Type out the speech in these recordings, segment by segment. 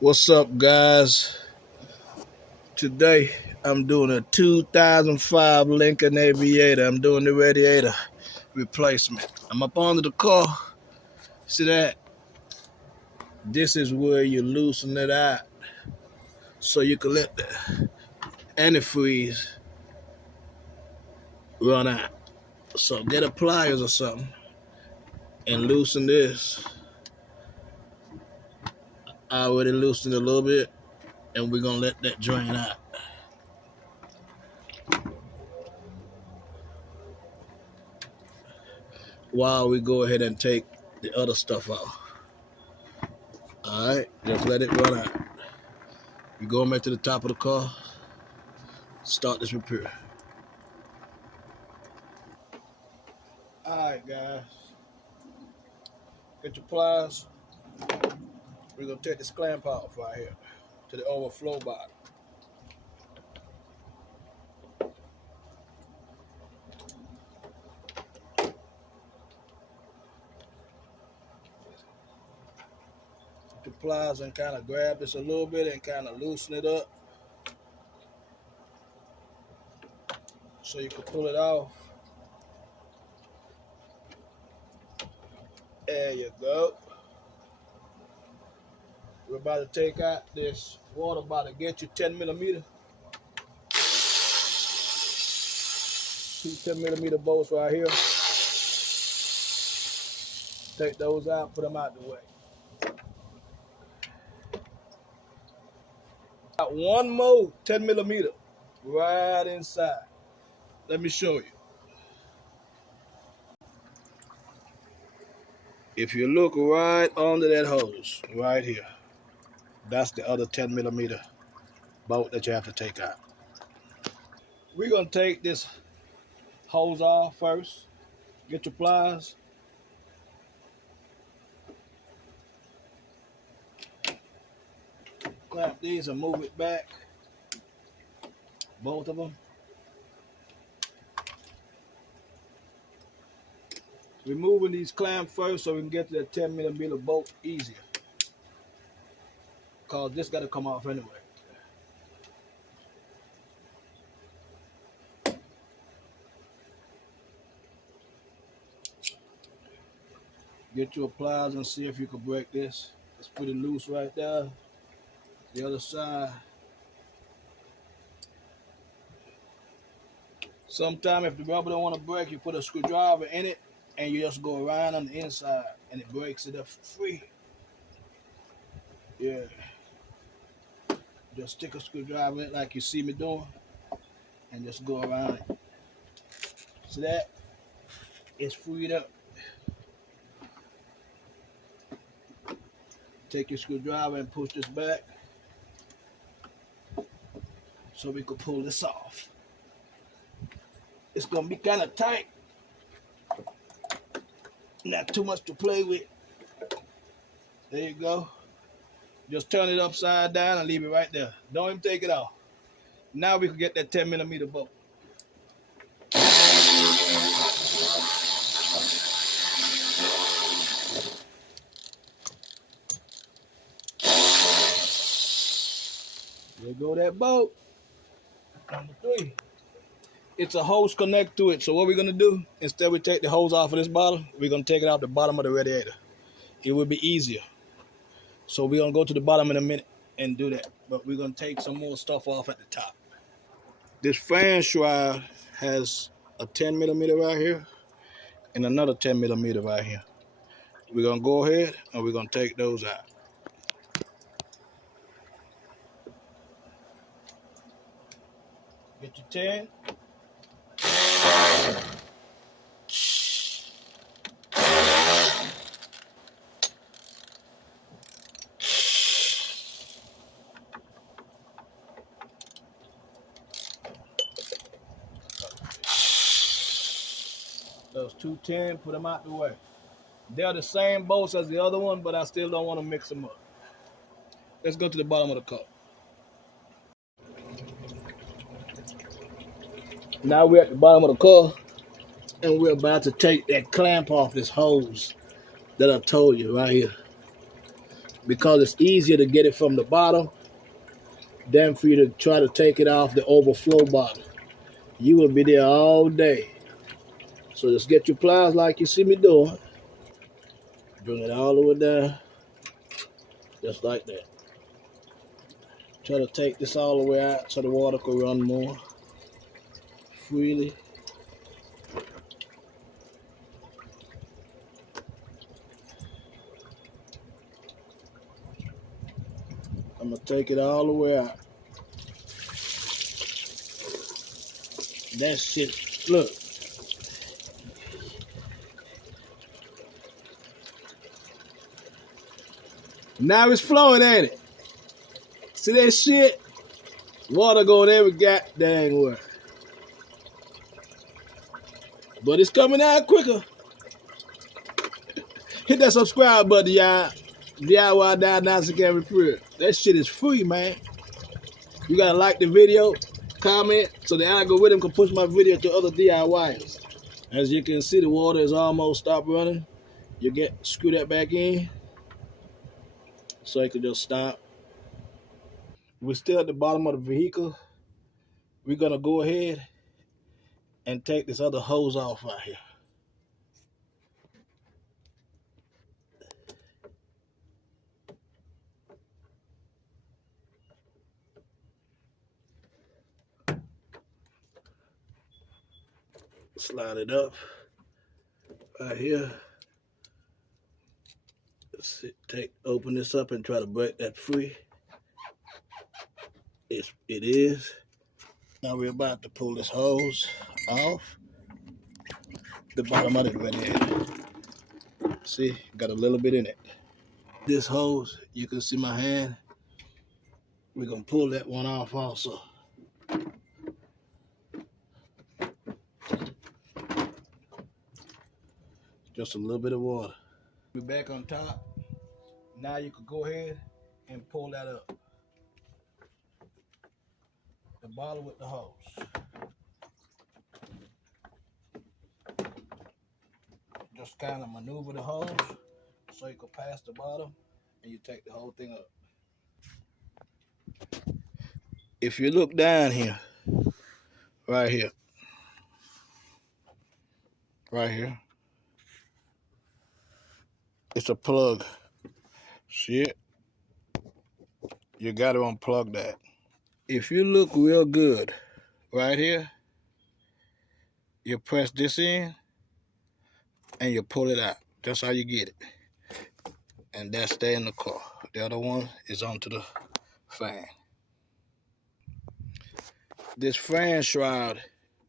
What's up, guys? Today I'm doing a 2005 Lincoln Aviator. I'm doing the radiator replacement. I'm up under the car. See that? This is where you loosen it out so you can let the antifreeze run out. So get a pliers or something and loosen this. I already loosened it a little bit, and we're gonna let that drain out. While we go ahead and take the other stuff out. Alright, just let it run out. You go back to the top of the car, start this repair. Alright, guys, get your pliers. We're gonna take this clamp out right here to the overflow bottom. Get your pliers and kind of grab this a little bit and kind of loosen it up so you can pull it off. There you go. We're about to take out this water bottle. Get you 10 millimeter. Two 10 millimeter bolts right here. Take those out, put them out the way. Got one more 10 millimeter right inside. Let me show you. If you look right under that hose, right here, that's the other 10 millimeter bolt that you have to take out. We're gonna take this hose off first. Get your pliers. Clamp these and move it back. Both of them. Removing these clamps first so we can get to that 10 millimeter bolt easier. Cause this gotta come off anyway. Get your pliers and see if you can break this. It's pretty loose right there. The other side. Sometimes if the rubber don't want to break, you put a screwdriver in it and you just go around on the inside and it breaks it up free. Yeah. Just stick a screwdriver in it like you see me doing and just go around it. See that? It's freed up. Take your screwdriver and push this back so we can pull this off. It's gonna be kind of tight. Not too much to play with. There you go. Just turn it upside down and leave it right there. Don't even take it off. Now we can get that 10 millimeter bolt. There go that bolt. Number 3. It's a hose connect to it. So what we're gonna do, instead we take the hose off of this bottle, we're gonna take it off the bottom of the radiator. It will be easier. So we're gonna go to the bottom in a minute and do that. But we're gonna take some more stuff off at the top. This fan shroud has a 10 millimeter right here and another 10 millimeter right here. We're gonna go ahead and we're gonna take those out. Get your 10. Those 210, put them out the way. They're the same bolts as the other one, but I still don't want to mix them up. Let's go to the bottom of the cup. Now we're at the bottom of the car, and we're about to take that clamp off this hose that I told you right here. because it's easier to get it from the bottom than for you to try to take it off the overflow bottom. You will be there all day. So just get your pliers like you see me doing. Bring it all the way down, just like that. Try to take this all the way out so the water can run more freely. I'm gonna take it all the way out. That shit, look. Now it's flowing, ain't it? See that shit? Water going every goddamn where. But it's coming out quicker. Hit that subscribe button, y'all. DIY Diagnostic and Repair. That shit is free, man. You gotta like the video, comment, so the algorithm can push my video to other DIYers. As you can see, the water is almost stopped running. You screw that back in, so it can just stop. We're still at the bottom of the vehicle. We're gonna go ahead and take this other hose off right here. Slide it up right here. Let's see, open this up and try to break that free. It is. Now we're about to pull this hose off the bottom of the radiator. See, got a little bit in it. This hose, you can see my hand. We're gonna pull that one off also. Just a little bit of water. We're back on top. Now you can go ahead and pull that up. The bottle with the hose. Just kind of maneuver the hose so you can pass the bottom and you take the whole thing up. If you look down here, right here, it's a plug. See it? You got to unplug that. If you look real good, right here, you press this in and you pull it out. That's how you get it. And that stay in the car. The other one is onto the fan. This fan shroud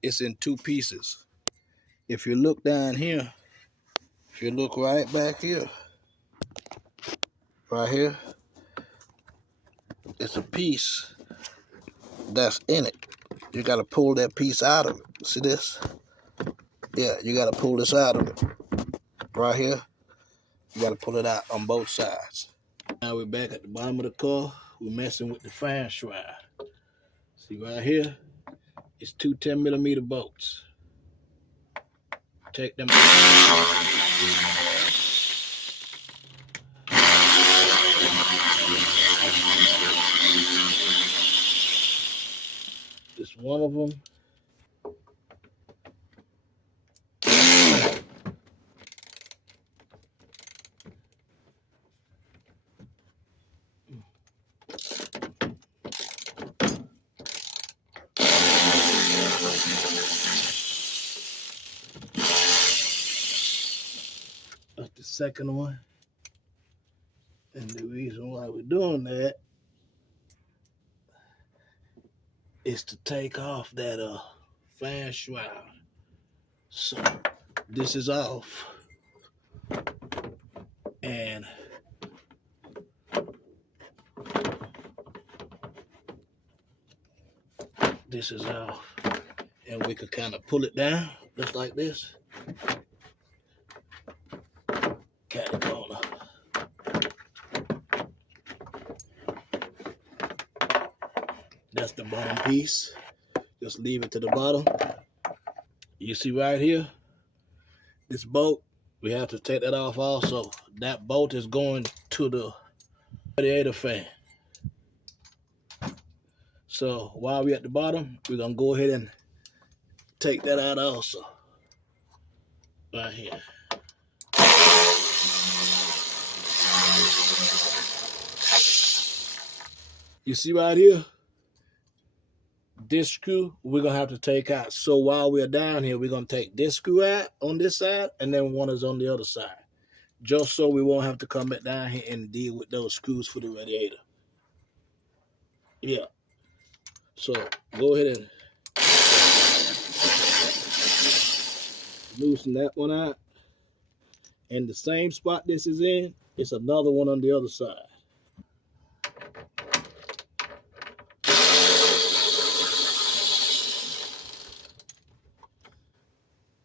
is in two pieces. If you look down here, if you look right back here, right here, it's a piece that's in it. You gotta pull that piece out of it. See this? Yeah, you gotta pull this out of it. Right here, you gotta pull it out on both sides. Now we're back at the bottom of the car. We're messing with the fan shroud. See right here, it's two 10mm bolts. Take them out. This one of them. That's the second one. And the reason why we're doing that is to take off that fan shroud. So this is off. And this is off. And we could kind of pull it down just like this. Cat corner. That's the bottom piece. Just leave it to the bottom. You see right here, this bolt, we have to take that off also. That bolt is going to the radiator fan. So while we're at the bottom, we're gonna go ahead and take that out also. Right here. You see right here? This screw we're gonna have to take out. So while we're down here, we're gonna take this screw out on this side, and then one is on the other side. Just so we won't have to come back down here and deal with those screws for the radiator. Yeah. So go ahead and loosen that one out. And the same spot this is in, it's another one on the other side.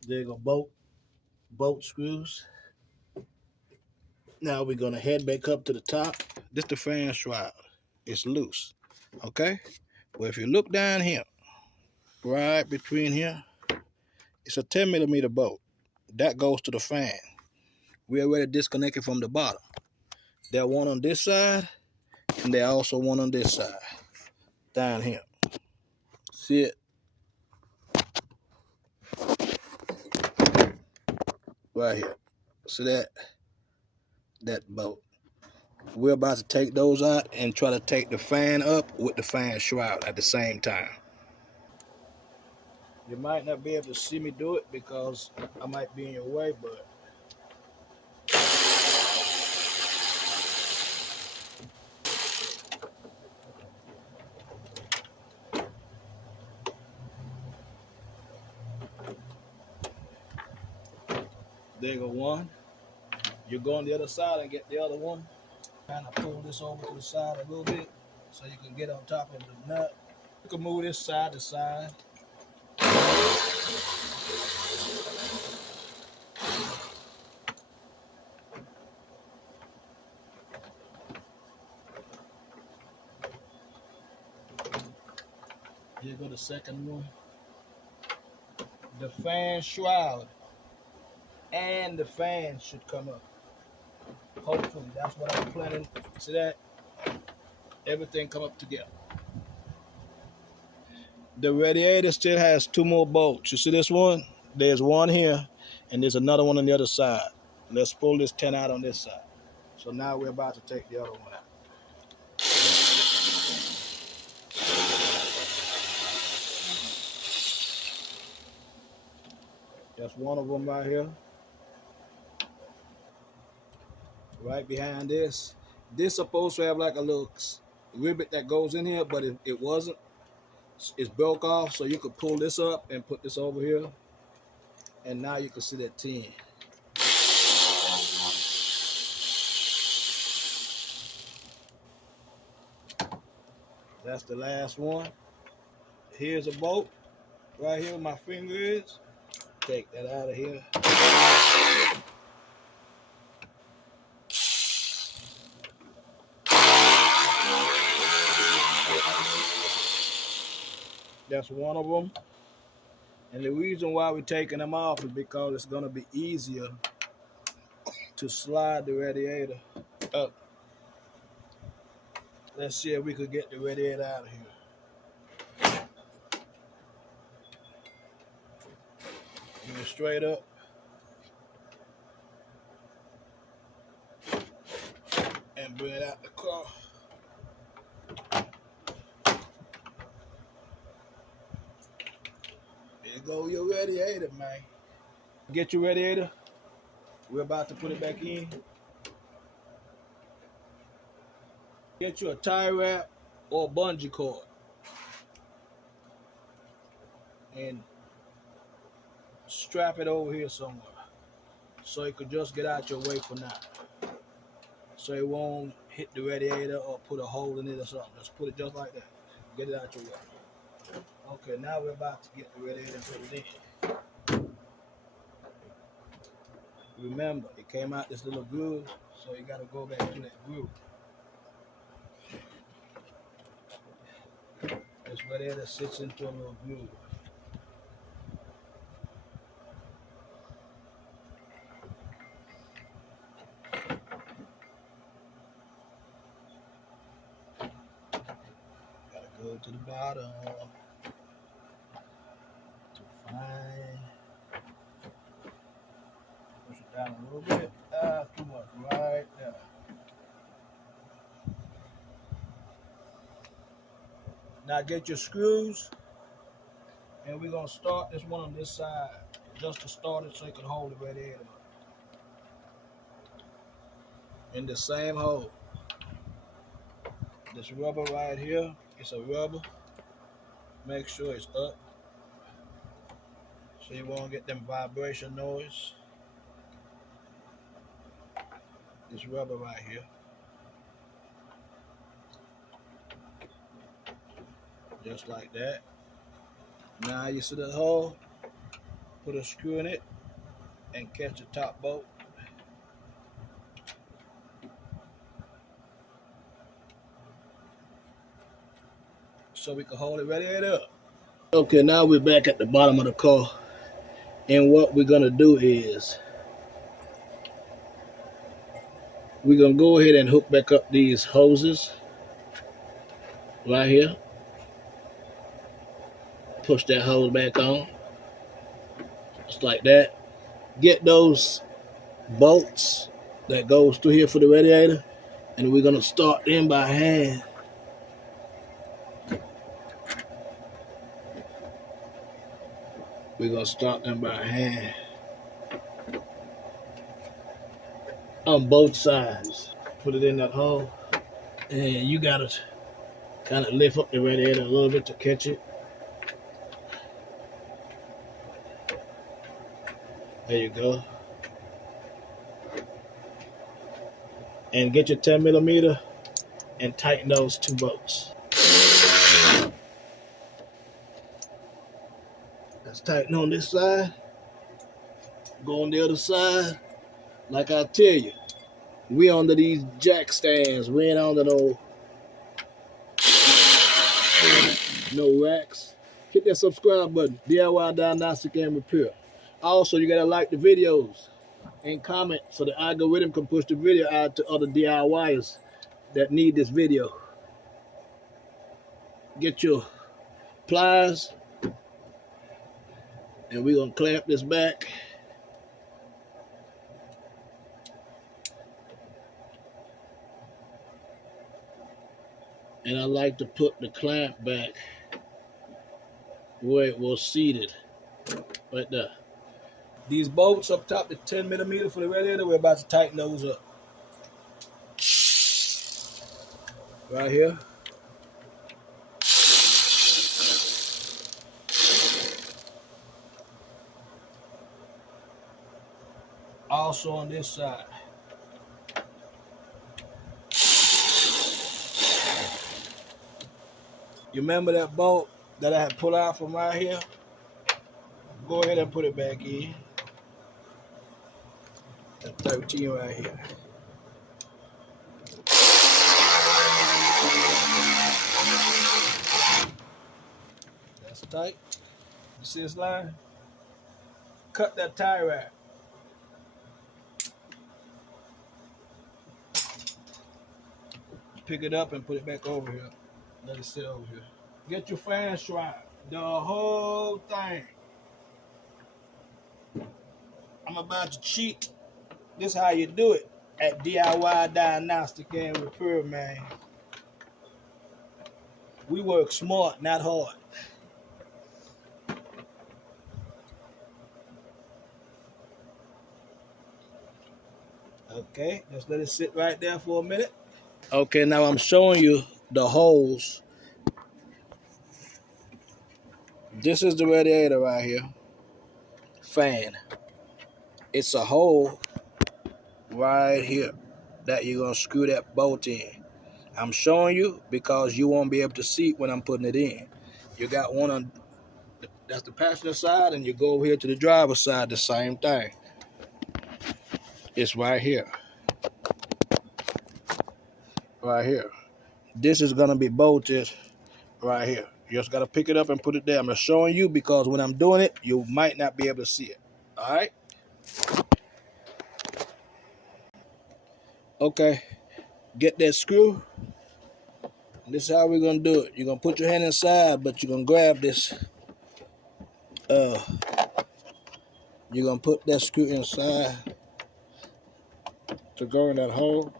There you go, bolt screws. Now we're gonna head back up to the top. This is the fan shroud. It's loose. Okay? Well, if you look down here, right between here, it's a 10mm bolt. That goes to the fan. We already disconnected from the bottom. There's one on this side, and there's also one on this side. Down here. See it? Right here. See that bolt. We're about to take those out and try to take the fan up with the fan shroud at the same time. You might not be able to see me do it because I might be in your way, but there you go one. You go on the other side and get the other one. Kind of pull this over to the side a little bit so you can get on top of the nut. You can move this side to side. Here go the second one. The fan shroud and the fan should come up. Hopefully, that's what I'm planning. See that? Everything come up together. The radiator still has two more bolts. You see this one? There's one here, and there's another one on the other side. Let's pull this 10 out on this side. So now we're about to take the other one out. That's one of them right here. Right behind this. This is supposed to have like a little rivet that goes in here, but it wasn't. It's broke off, so you could pull this up and put this over here. And now you can see that 10. That's the last one. Here's a bolt right here where my finger is. Take that out of here. That's one of them. And the reason why we're taking them off is because it's going to be easier to slide the radiator up. Let's see if we could get the radiator out of here. Get it straight up. And bring it out the car. There go your radiator, man. Get your radiator. We're about to put it back in. Get you a tie wrap or a bungee cord. And strap it over here somewhere. So it could just get out your way for now. So it won't hit the radiator or put a hole in it or something. Just put it just like that. Get it out your way. Okay, now we're about to get the radiator and put it in. Remember, it came out this little groove, so you got to go back to that groove. This radiator sits into a little groove. Go to the bottom to find. Push it down a little bit. Too much right there. Now get your screws, and we're gonna start this one on this side, just to start it so you can hold the radiator in the same hole. This rubber right here, it's a rubber. Make sure it's up so you won't get them vibration noise. This rubber right here. Just like that. Now you see the hole, put a screw in it and catch the top bolt. So we can hold the radiator up. Okay, now we're back at the bottom of the car. And what we're gonna do is we're gonna go ahead and hook back up these hoses right here. Push that hose back on. Just like that. Get those bolts that goes through here for the radiator, and we're gonna start them by hand. We're gonna start them by hand on both sides. Put it in that hole, and you gotta kind of lift up the radiator a little bit to catch it. There you go. And get your 10 millimeter and tighten those two bolts. Let's tighten on this side. Go on the other side. Like I tell you, we under these jack stands. We ain't under no racks. Hit that subscribe button. DIY Diagnostic and Repair. Also, you gotta like the videos and comment so the algorithm can push the video out to other DIYers that need this video. Get your pliers, and we're gonna clamp this back. And I like to put the clamp back where it was seated, right there. These bolts up top, the 10 millimeter for the radiator, we're about to tighten those up. Right here. Also on this side. You remember that bolt that I had pulled out from right here? Go ahead and put it back in. That 13 right here. That's tight. You see this line? Cut that tie wrap. Pick it up and put it back over here. Let it sit over here. Get your fan shroud. The whole thing. I'm about to cheat. This is how you do it at DIY Diagnostic and Repair, man. We work smart, not hard. Okay, just let it sit right there for a minute. Okay, now I'm showing you the holes. This is the radiator right here. Fan. It's a hole right here that you're gonna screw that bolt in. I'm showing you because you won't be able to see it when I'm putting it in. You got one on, that's the passenger side, and you go over here to the driver's side, the same thing. It's right here. Right here. This is gonna be bolted right here. You just gotta pick it up and put it there. I'm just showing you because when I'm doing it, you might not be able to see it. All right? Okay. Get that screw This is how we're gonna do it. You're gonna put your hand inside, but you're gonna grab this. You're gonna put that screw inside to go in that hole.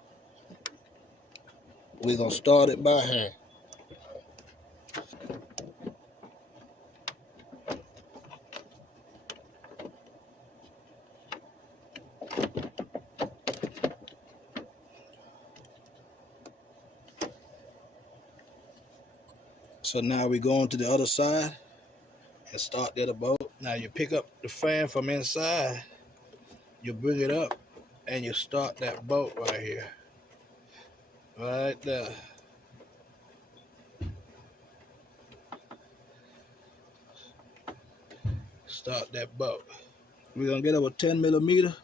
We're gonna start it by hand. So now we go on to the other side and start that bolt. Now you pick up the fan from inside, you bring it up, and you start that bolt right here. Right there. Start that bolt. We're gonna get up a 10mm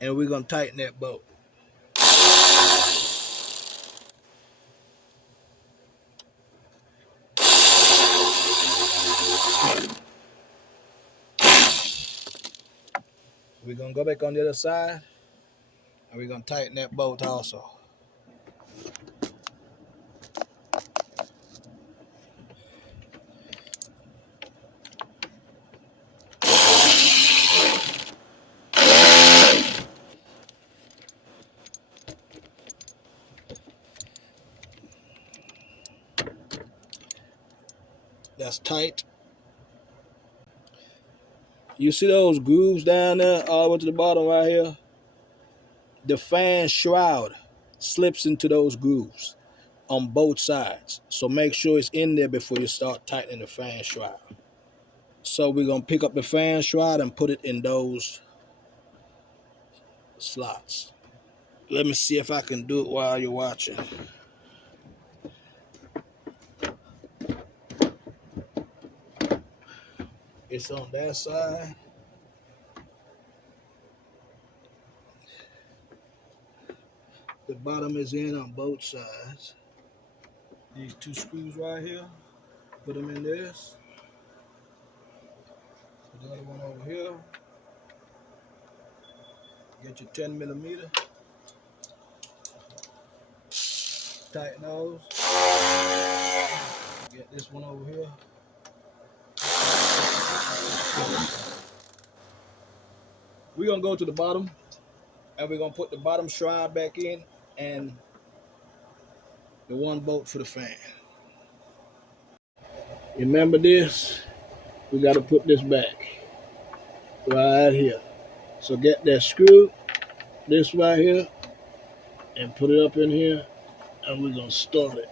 and we're gonna tighten that bolt. We're gonna go back on the other side and we're gonna tighten that bolt also. That's tight. You see those grooves down there all the way to the bottom right here? The fan shroud slips into those grooves on both sides. So make sure it's in there before you start tightening the fan shroud. So we're gonna pick up the fan shroud and put it in those slots. Let me see if I can do it while you're watching. It's on that side. The bottom is in on both sides. These two screws right here, put them in this. Put the other one over here. Get your 10mm. Tighten those. Get this one over here. We're gonna go to the bottom and we're gonna put the bottom shroud back in and the one bolt for the fan. Remember this? We gotta put this back right here. So get that screw, this right here, and put it up in here, and we're gonna start it.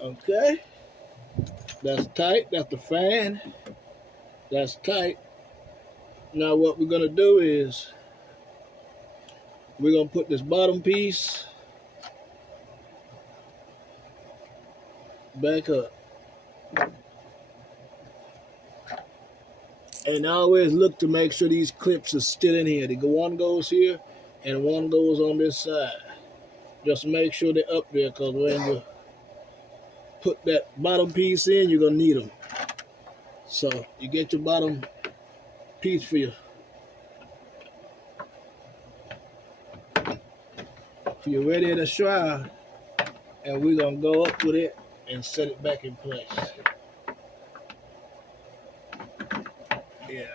Okay, that's tight. That's the fan. That's tight. Now what we're gonna do is we're gonna put this bottom piece back up. And always look to make sure these clips are still in here. One goes here and one goes on this side. Just make sure they're up there, because when you put that bottom piece in, you're gonna need them. So you get your bottom piece for your radiator shroud, and we're gonna go up with it and set it back in place. Yeah.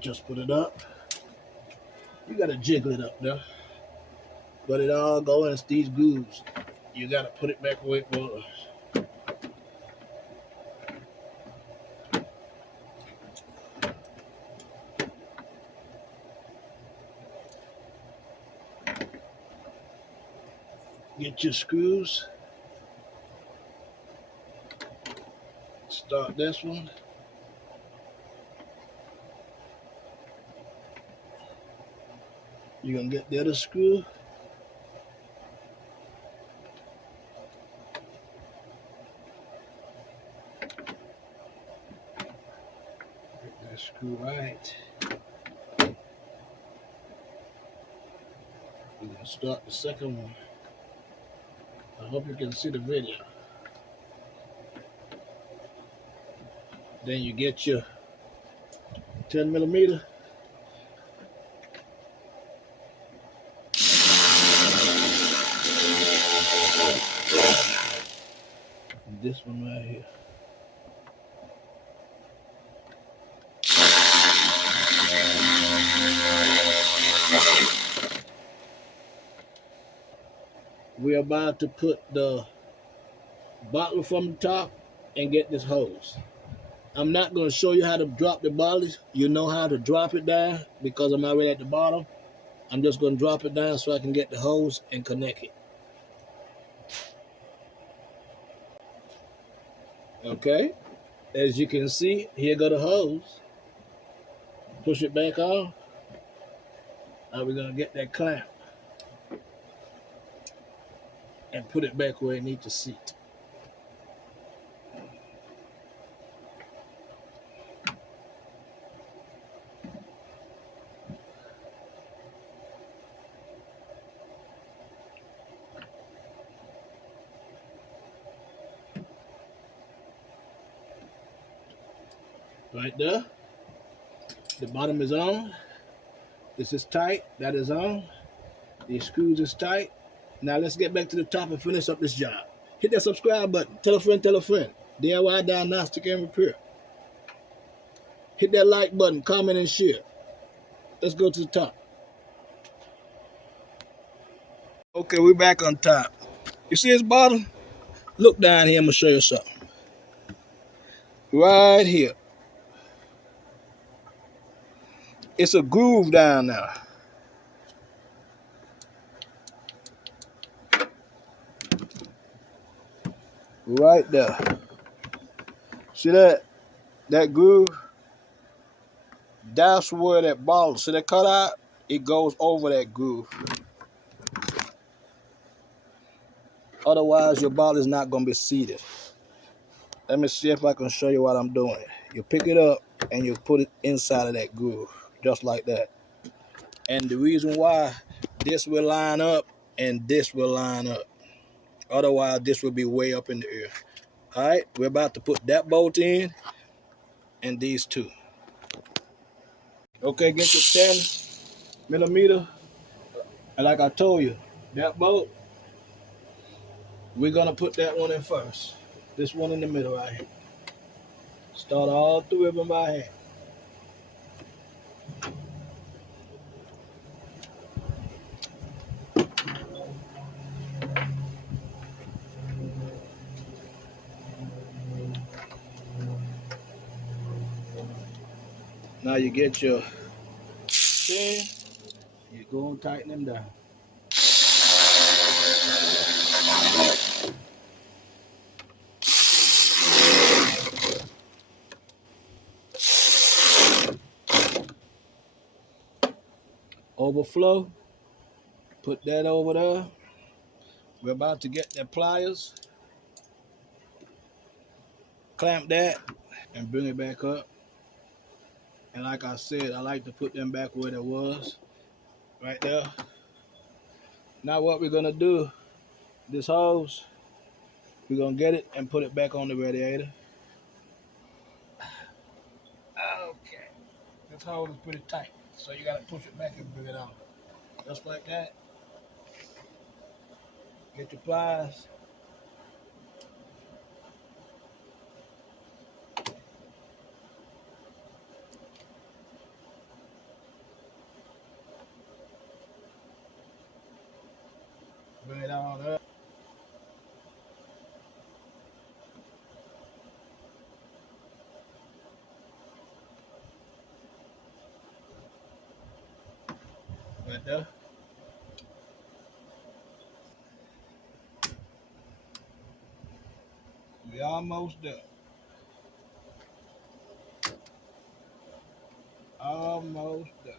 Just put it up. You gotta jiggle it up there. But it all goes in these grooves. You gotta put it back where it was. Get your screws. Start this one. You're gonna get the other screw. Get that screw right. We're gonna start the second one. I hope you can see the video. Then you get your 10mm. This one right here. We're about to put the bottle from the top and get this hose. I'm not going to show you how to drop the bottles. You know how to drop it down because I'm already at the bottom. I'm just going to drop it down so I can get the hose and connect it. Okay, as you can see, here go the hose. Push it back on. Now we're going to get that clamp and put it back where it needs to sit. Right there. The bottom is on. This is tight. That is on. These screws is tight. Now let's get back to the top and finish up this job. Hit that subscribe button. Tell a friend, tell a friend. DIY Diagnostic and Repair. Hit that like button, comment and share. Let's go to the top. Okay, we're back on top. You see this bottom? Look down here, I'm gonna show you something. Right here. It's a groove down there. Right there. See that? That groove? That's where that bottle, see that cut out? It goes over that groove. Otherwise, your bottle is not going to be seated. Let me see if I can show you what I'm doing. You pick it up and you put it inside of that groove, just like that. And the reason why this will line up and this will line up. Otherwise, this will be way up in the air. All right, we're about to put that bolt in and these two. Okay, get your 10mm. And like I told you, that bolt, we're going to put that one in first. This one in the middle right here. Start all three of them by hand. Now you get your 10, you go and tighten them down. Overflow, put that over there. We're about to get the pliers, clamp that, and bring it back up. And like I said, I like to put them back where they was, right there. Now what we're gonna do, this hose, we're gonna get it and put it back on the radiator. Okay, this hose is pretty tight, so you gotta push it back and bring it on. Just like that. Get your pliers. Bring it on up. Right there. We almost there. Almost there.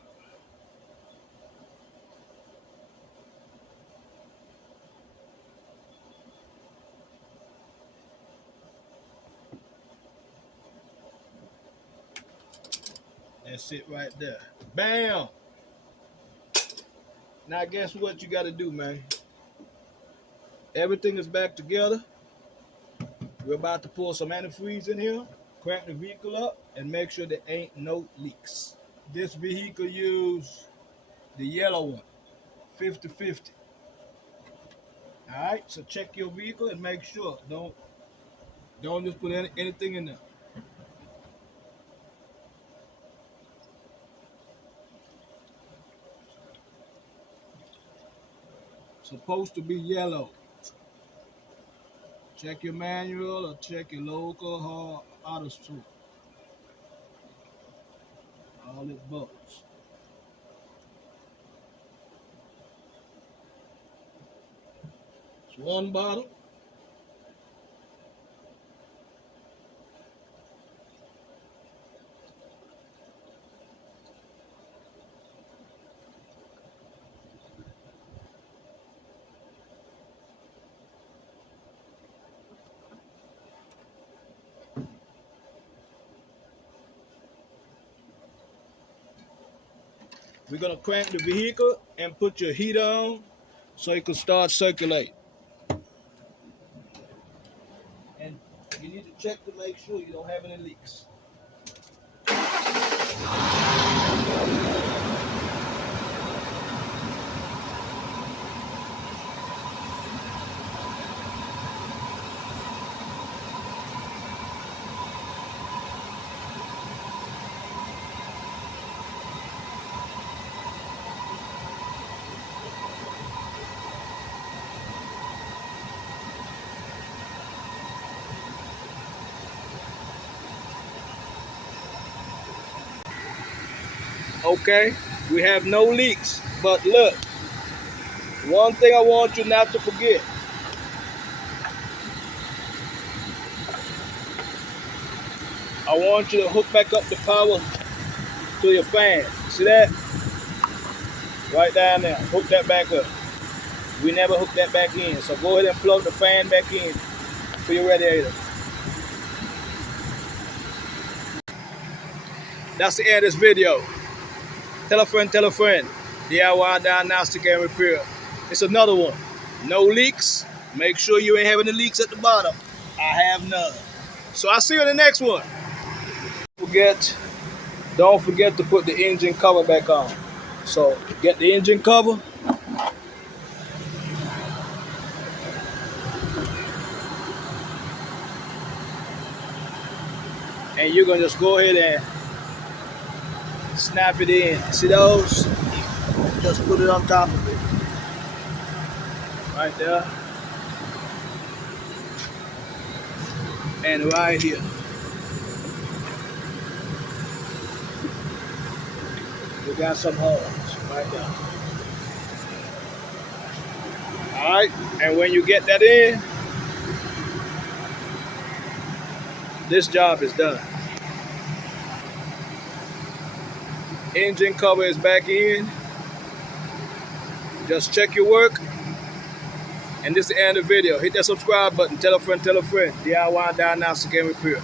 That's it right there. Bam! Now guess what you gotta do, man? Everything is back together. We're about to pour some antifreeze in here, crank the vehicle up, and make sure there ain't no leaks. This vehicle use the yellow one, 50/50. All right, so check your vehicle and make sure. Don't just put anything in there. Supposed to be yellow. Check your manual or check your local or auto store. All it bubbles. It's one bottle. We're gonna crank the vehicle and put your heat on so it can start circulating. And you need to check to make sure you don't have any leaks. Okay, we have no leaks, but look, one thing I want you not to forget. I want you to hook back up the power to your fan. See that? Right down there. Hook that back up. We never hooked that back in, so go ahead and plug the fan back in to your radiator. That's the end of this video. Tell a friend, DIY diagnostic and repair. It's another one. No leaks. Make sure you ain't having any leaks at the bottom. I have none. So I'll see you in the next one. Don't forget to put the engine cover back on. So get the engine cover. And you're gonna just go ahead and snap it in. See those? Just put it on top of it. Right there. And right here. We got some holes right there. Alright, and when you get that in, this job is done. Engine cover is back in. Just check your work. And this is the end of the video. Hit that subscribe button. Tell a friend. DIY diagnostic and repair.